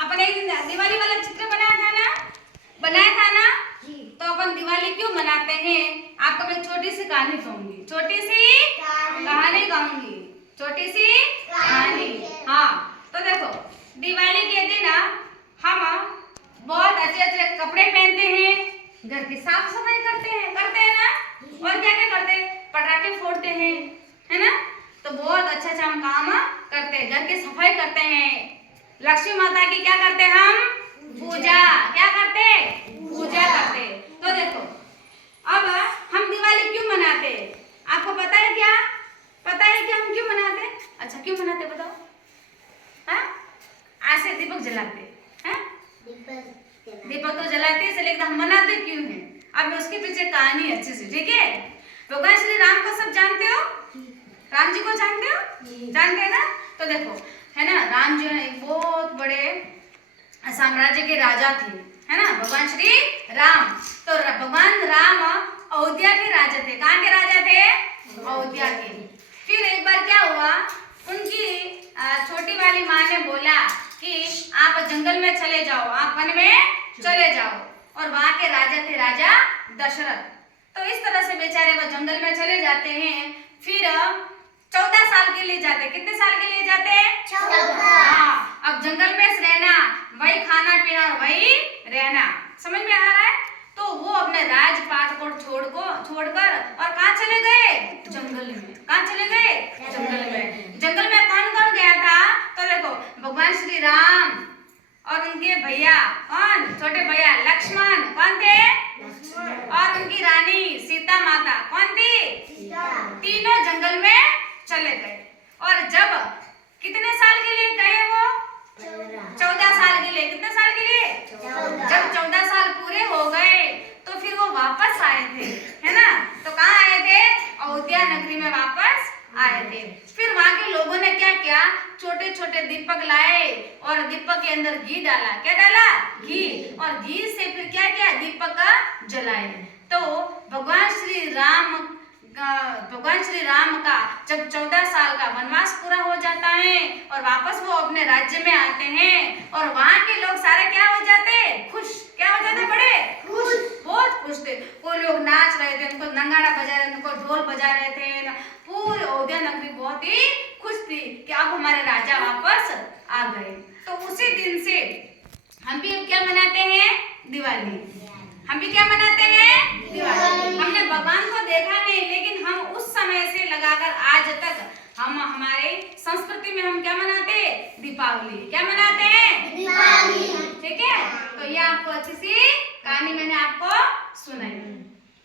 अपन एक दिन दिवाली वाला चित्र बनाया था ना तो अपन दिवाली क्यों मनाते हैं? आपको मैं छोटी सी कहानी कहूंगी, छोटी सी कहानी कहूंगी, छोटी सी कहानी। हाँ, तो देखो दिवाली के दिन हम बहुत अच्छे अच्छे कपड़े पहनते हैं, घर की साफ सफाई करते हैं ना, और क्या क्या करते हैं? पटाखे फोड़ते हैं, है ना। तो बहुत अच्छा अच्छा हम काम करते हैं, घर की सफाई करते हैं, लक्ष्मी माता की क्या करते हैं हम? पूजा। क्या करते? पूजा करते। तो देखो अब हम दिवाली क्यों मनाते? आपको पता है क्या? पता है कि हम क्यों मनाते? अच्छा क्यों मनाते बताओ? हाँ, आज से दीपक जलाते हैं, दीपक तो जलाते हैं, लेकिन हम मनाते क्यों हैं? अब उसके पीछे कहानी अच्छे से, ठीक है। भगवान श्री राम को सब जानते हो? राम जी को जानते हो? जानते हैं ना। तो देखो है ना, राम जी एक बहुत बड़े साम्राज्य के राजा थे, है ना, भगवान श्री राम। तो भगवान राम अयोध्या के राजा थे। कहाँ के राजा थे? अयोध्या के। फिर एक बार क्या हुआ, उनकी छोटी वाली माँ ने बोला कि आप जंगल में चले जाओ, आप वन में चले जाओ। और वहां के राजा थे राजा दशरथ। तो इस तरह से बेचारे वो जंगल में चले जाते हैं। फिर 14 साल के लिए जाते। कितने साल के लिए जाते? 14। हाँ, अब जंगल में रहना, वही खाना पीना, वही रहना, समझ में आ रहा है। तो वो अपने राजपाट को छोड़कर और कहाँ चले गए? जंगल में। कहाँ चले गए? जंगल में। जंगल में कौन कौन गया था? तो देखो भगवान श्री राम और उनके भैया, कौन? छोटे भैया लक्ष्मण, कौन थे? और उनकी रानी सीता माता, कौन थी? तीनों जंगल में चले गए। और जब कितने साल के लिए गए वो? 14 साल के लिए। कितने साल के लिए? 14। जब 14 साल पूरे हो गए तो फिर वो वापस आए थे, है ना। तो कहाँ आए थे? अयोध्या नगरी में वापस आए थे। फिर वहां के लोगों ने क्या किया? छोटे छोटे दीपक लाए और दीपक के अंदर घी डाला। क्या डाला? घी। और घी से फिर क्या किया? दीपक जलाए। तो भगवान श्री राम का जब 14 साल का वनवास पूरा हो जाता है और वापस वो अपने राज्य में आते हैं, और वहां के लोग सारे क्या हो जाते? खुश। क्या हो जाते? बड़े खुश, बहुत खुश थे। कोई लोग नाच रहे थे, उनको नगाड़ा बजा रहे थे, उनको ढोल बजा रहे थे। पूरी अयोध्या नगरी बहुत ही खुश थी कि अब हमारे राजा वापस आ गए। तो उसी दिन से हम भी अब क्या मनाते हैं? दिवाली। हम भी क्या मनाते हैं? दिवाली। हमने भगवान को देखा नहीं, लेकिन हम उस समय से लगाकर आज तक हम हमारे संस्कृति में हम क्या मनाते हैं? दीपावली। क्या मनाते हैं? दिवाली। ठीक है। तो ये आपको अच्छी सी कहानी मैंने आपको